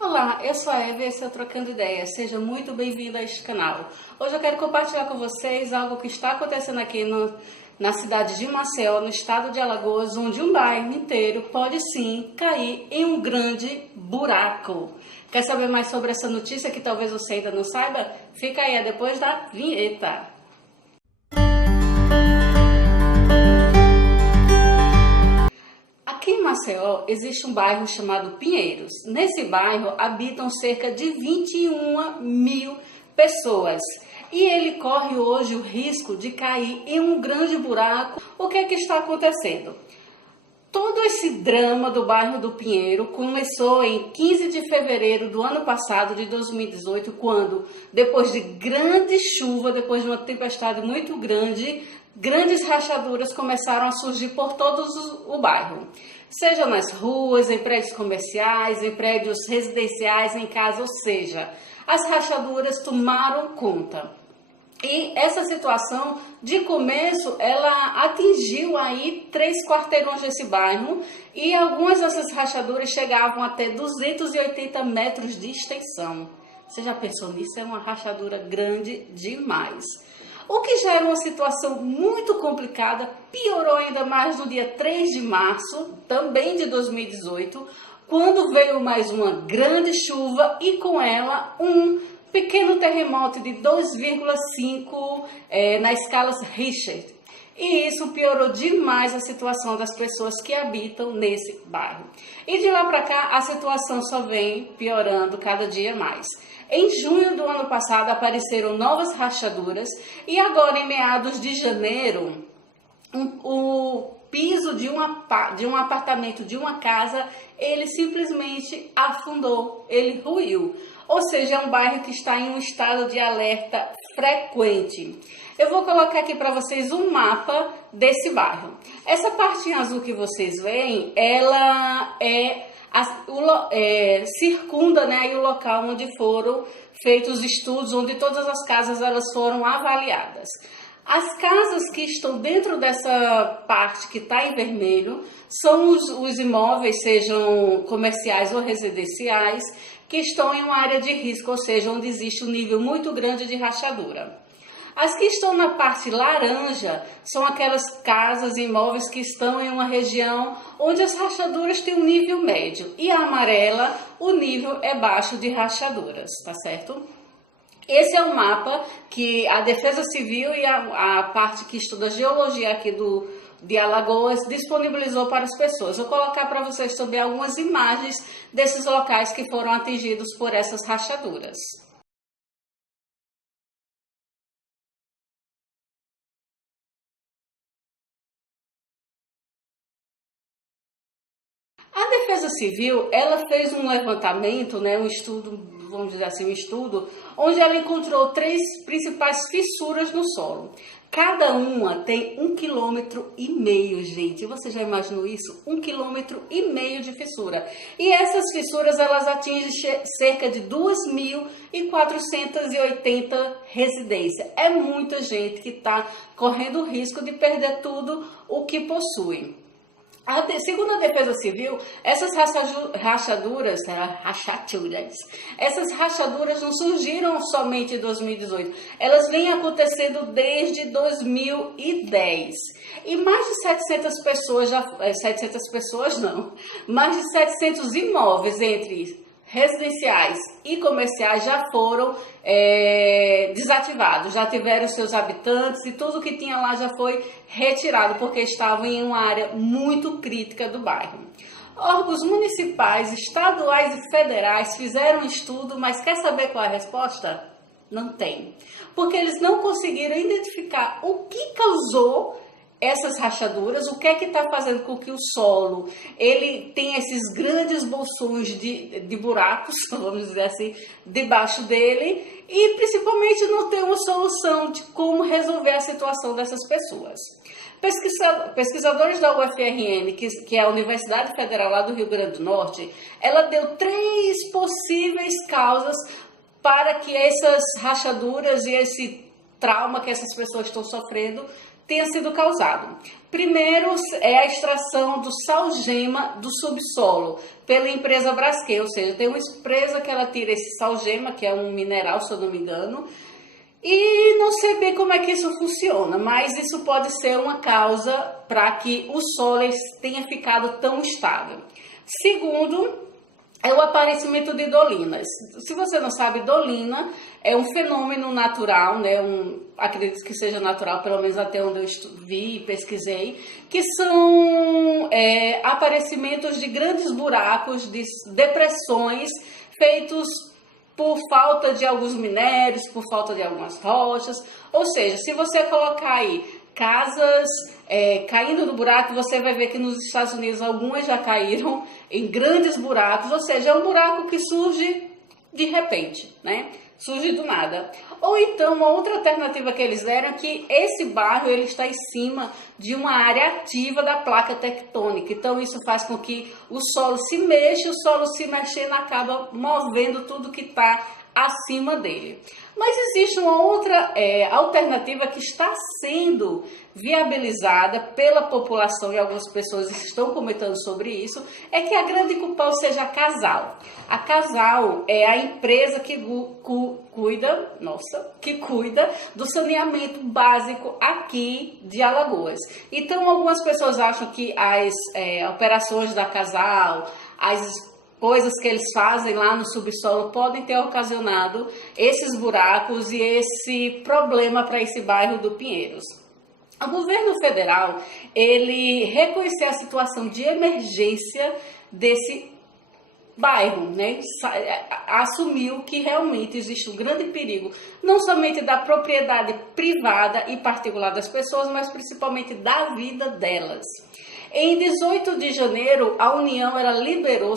Olá, eu sou a Eva e esse é o Trocando Ideias. Seja muito bem-vindo a este canal. Hoje eu quero compartilhar com vocês algo que está acontecendo aqui na cidade de Maceió, no estado de Alagoas, onde um bairro inteiro pode sim cair em um grande buraco. Quer saber mais sobre essa notícia que talvez você ainda não saiba? Fica aí, é depois da vinheta. Aqui em Maceió existe um bairro chamado Pinheiros. Nesse bairro habitam cerca de 21 mil pessoas. E ele corre hoje o risco de cair em um grande buraco. O que é que está acontecendo? Todo esse drama do bairro do Pinheiro começou em 15 de fevereiro do ano passado, de 2018, quando, depois de grande chuva, depois de uma tempestade muito grande, grandes rachaduras começaram a surgir por todo o bairro. Seja nas ruas, em prédios comerciais, em prédios residenciais, em casa, ou seja, as rachaduras tomaram conta. E essa situação, de começo, ela atingiu aí 3 quarteirões desse bairro e algumas dessas rachaduras chegavam até 280 metros de extensão. Você já pensou nisso? É uma rachadura grande demais. O que já era uma situação muito complicada, piorou ainda mais no dia 3 de março, também de 2018, quando veio mais uma grande chuva e com ela um pequeno terremoto de 2,5 na escala Richter. E isso piorou demais a situação das pessoas que habitam nesse bairro. E de lá para cá a situação só vem piorando cada dia mais. Em junho do ano passado apareceram novas rachaduras e agora em meados de janeiro o piso de um apartamento, de uma casa, ele simplesmente afundou, ele ruiu. Ou seja, é um bairro que está em um estado de alerta frequente. Eu vou colocar aqui para vocês um mapa desse bairro. Essa parte azul que vocês veem, ela circunda, né, aí o local onde foram feitos estudos, onde todas as casas elas foram avaliadas. As casas que estão dentro dessa parte que está em vermelho são os imóveis, sejam comerciais ou residenciais, que estão em uma área de risco, ou seja, onde existe um nível muito grande de rachadura. As que estão na parte laranja são aquelas casas e imóveis que estão em uma região onde as rachaduras têm um nível médio. E a amarela, o nível é baixo de rachaduras, tá certo? Esse é o mapa que a Defesa Civil e a parte que estuda geologia aqui de Alagoas disponibilizou para as pessoas. Vou colocar para vocês também algumas imagens desses locais que foram atingidos por essas rachaduras. A Defesa Civil, ela fez um levantamento, né, um estudo, vamos dizer assim, um estudo, onde ela encontrou 3 principais fissuras no solo. Cada uma tem 1,5 km, gente. Você já imaginou isso? 1,5 km de fissura. E essas fissuras, elas atingem cerca de 2.480 residências. É muita gente que está correndo o risco de perder tudo o que possui. Segundo a Defesa Civil, essas rachaduras não surgiram somente em 2018, elas vêm acontecendo desde 2010. E mais de 700 pessoas, mais de 700 imóveis entre residenciais e comerciais já foram desativados, já tiveram seus habitantes e tudo que tinha lá já foi retirado porque estavam em uma área muito crítica do bairro. Órgãos municipais, estaduais e federais fizeram um estudo, mas quer saber qual é a resposta? Não tem, porque eles não conseguiram identificar o que causou essas rachaduras, o que é que está fazendo com que o solo ele tem esses grandes bolsões de buracos, vamos dizer assim, debaixo dele, e principalmente não tem uma solução de como resolver a situação dessas pessoas. Pesquisadores da UFRN, que é a Universidade Federal lá do Rio Grande do Norte, ela deu 3 possíveis causas para que essas rachaduras e esse trauma que essas pessoas estão sofrendo tenha sido causado. Primeiro é a extração do salgema do subsolo pela empresa Braskem, ou seja, tem uma empresa que ela tira esse salgema, que é um mineral, se eu não me engano, e não sei bem como é que isso funciona, mas isso pode ser uma causa para que o solo tenha ficado tão estável. Segundo, é o aparecimento de dolinas. Se você não sabe, dolina é um fenômeno natural, né? Acredito que seja natural, pelo menos até onde eu vi e pesquisei, que são aparecimentos de grandes buracos, de depressões feitos por falta de alguns minérios, por falta de algumas rochas. Ou seja, se você colocar aí casas caindo do buraco, você vai ver que nos Estados Unidos algumas já caíram em grandes buracos, ou seja, é um buraco que surge de repente, né? Surge do nada. Ou então, uma outra alternativa que eles deram é que esse bairro ele está em cima de uma área ativa da placa tectônica. Então, isso faz com que o solo se mexa, o solo se mexendo acaba movendo tudo que está acima dele. Mas existe uma outra alternativa que está sendo viabilizada pela população e algumas pessoas estão comentando sobre isso, é que a grande culpada seja a Casal. A Casal é a empresa que cuida do saneamento básico aqui de Alagoas. Então, algumas pessoas acham que as operações da Casal, as coisas que eles fazem lá no subsolo podem ter ocasionado esses buracos e esse problema para esse bairro do Pinheiros. O governo federal, ele reconheceu a situação de emergência desse bairro, né? Assumiu que realmente existe um grande perigo, não somente da propriedade privada e particular das pessoas, mas principalmente da vida delas. Em 18 de janeiro, a União liberou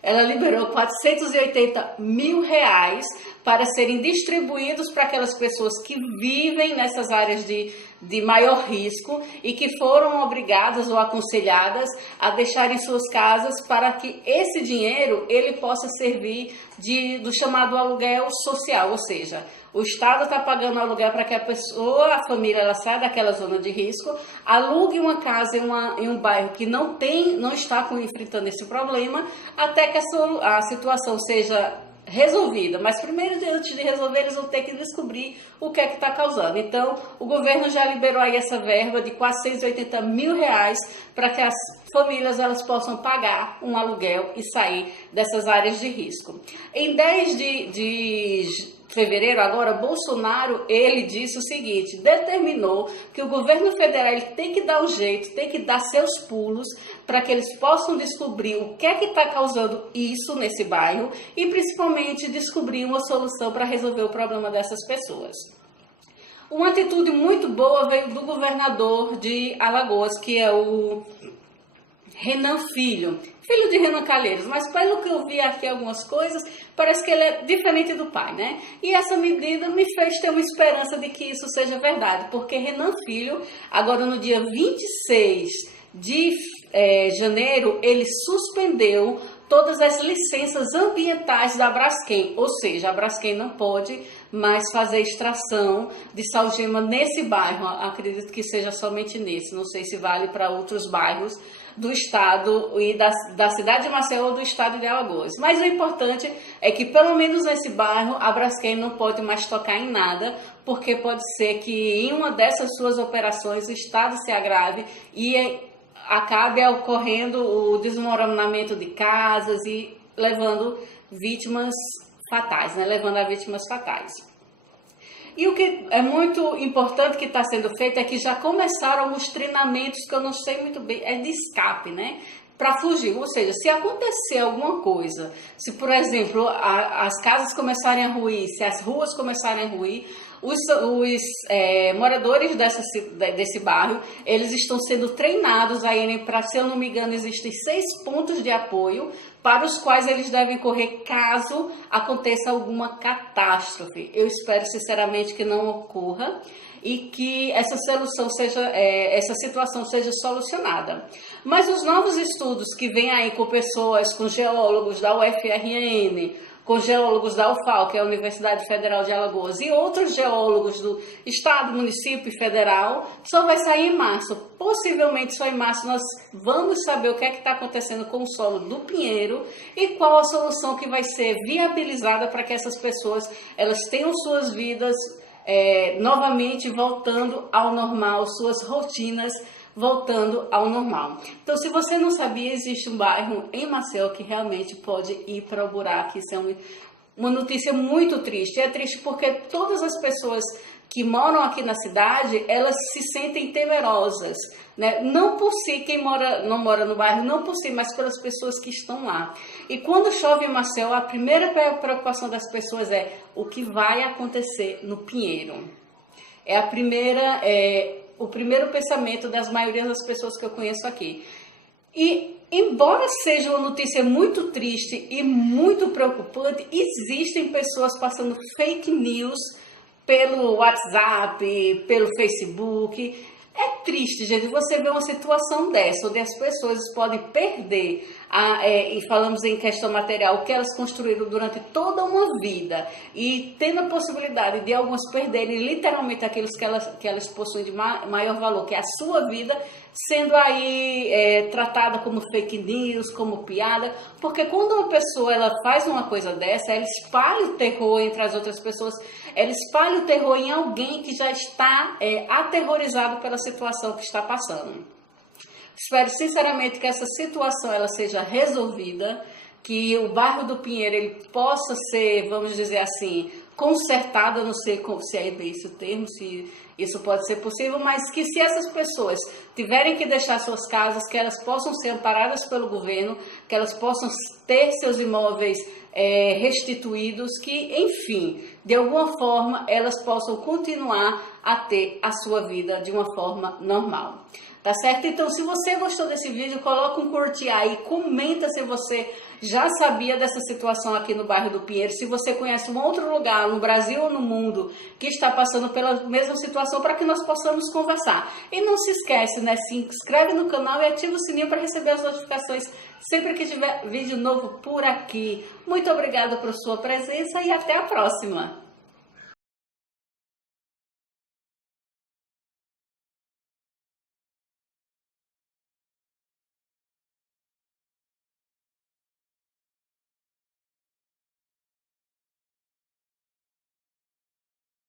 ela liberou 480 mil reais para serem distribuídos para aquelas pessoas que vivem nessas áreas de maior risco e que foram obrigadas ou aconselhadas a deixarem suas casas, para que esse dinheiro ele possa servir do chamado aluguel social, ou seja, o Estado está pagando aluguel para que a família, ela saia daquela zona de risco, alugue uma casa em um bairro que não está enfrentando esse problema, até que a situação seja resolvida. Mas primeiro, antes de resolver, eles vão ter que descobrir o que é que está causando. Então, o governo já liberou aí essa verba de 480 mil reais para que as famílias elas possam pagar um aluguel e sair dessas áreas de risco. Em 10 de fevereiro, agora, Bolsonaro, ele disse o seguinte, determinou que o governo federal ele tem que dar um jeito, tem que dar seus pulos para que eles possam descobrir o que é que está causando isso nesse bairro e principalmente descobrir uma solução para resolver o problema dessas pessoas. Uma atitude muito boa veio do governador de Alagoas, que é o Renan Filho de Renan Calheiros, mas pelo que eu vi aqui algumas coisas, parece que ele é diferente do pai, né? E essa medida me fez ter uma esperança de que isso seja verdade, porque Renan Filho, agora no dia 26 de janeiro, ele suspendeu todas as licenças ambientais da Braskem, ou seja, a Braskem não pode mais fazer extração de salgema nesse bairro, acredito que seja somente nesse, não sei se vale para outros bairros do estado e da cidade de Maceió ou do estado de Alagoas. Mas o importante é que pelo menos nesse bairro a Braskem não pode mais tocar em nada, porque pode ser que em uma dessas suas operações o estado se agrave e acabe ocorrendo o desmoronamento de casas e levando vítimas fatais, né? Levando a vítimas fatais. E o que é muito importante que está sendo feito é que já começaram alguns treinamentos que eu não sei muito bem, de escape, né? Para fugir, ou seja, se acontecer alguma coisa, se por exemplo as casas começarem a ruir, se as ruas começarem a ruir, os moradores desse bairro, eles estão sendo treinados a irem para, se eu não me engano, existem 6 pontos de apoio para os quais eles devem correr caso aconteça alguma catástrofe. Eu espero sinceramente que não ocorra e que essa situação seja solucionada. Mas os novos estudos que vêm aí com pessoas, com geólogos da UFRN, com geólogos da UFAL, que é a Universidade Federal de Alagoas, e outros geólogos do estado, município e federal, só vai sair em março. Possivelmente só em março nós vamos saber o que é que está acontecendo com o solo do Pinheiro e qual a solução que vai ser viabilizada para que essas pessoas elas tenham suas vidas novamente voltando ao normal, suas rotinas voltando ao normal. Então, se você não sabia, existe um bairro em Maceió que realmente pode ir para o buraco. Isso é uma notícia muito triste. É triste porque todas as pessoas que moram aqui na cidade, elas se sentem temerosas, né? Não por si, quem não mora no bairro, não por si, mas pelas pessoas que estão lá. E quando chove em Maceió, a primeira preocupação das pessoas é o que vai acontecer no Pinheiro. É o primeiro pensamento das maioria das pessoas que eu conheço aqui. E, embora seja uma notícia muito triste e muito preocupante, existem pessoas passando fake news pelo WhatsApp, pelo Facebook. É triste, gente, você vê uma situação dessa, onde as pessoas podem perder, e falamos em questão material, o que elas construíram durante toda uma vida, e tendo a possibilidade de algumas perderem literalmente aqueles que elas possuem de maior valor, que é a sua vida, sendo aí tratada como fake news, como piada, porque quando uma pessoa ela faz uma coisa dessa, ela espalha o terror entre as outras pessoas, ela espalha o terror em alguém que já está aterrorizado pela situação que está passando. Espero sinceramente que essa situação ela seja resolvida, que o bairro do Pinheiro ele possa ser, vamos dizer assim, consertado, não sei se é esse o termo, se isso pode ser possível, mas que se essas pessoas tiverem que deixar suas casas, que elas possam ser amparadas pelo governo, que elas possam ter seus imóveis restituídos, que, enfim, de alguma forma, elas possam continuar a ter a sua vida de uma forma normal. Tá certo? Então, se você gostou desse vídeo, coloca um curtir aí, comenta se você já sabia dessa situação aqui no bairro do Pinheiro, se você conhece um outro lugar no Brasil ou no mundo que está passando pela mesma situação, para que nós possamos conversar. E não se esquece, né? Se inscreve no canal e ativa o sininho para receber as notificações sempre que tiver vídeo novo por aqui. Muito obrigada por sua presença e até a próxima!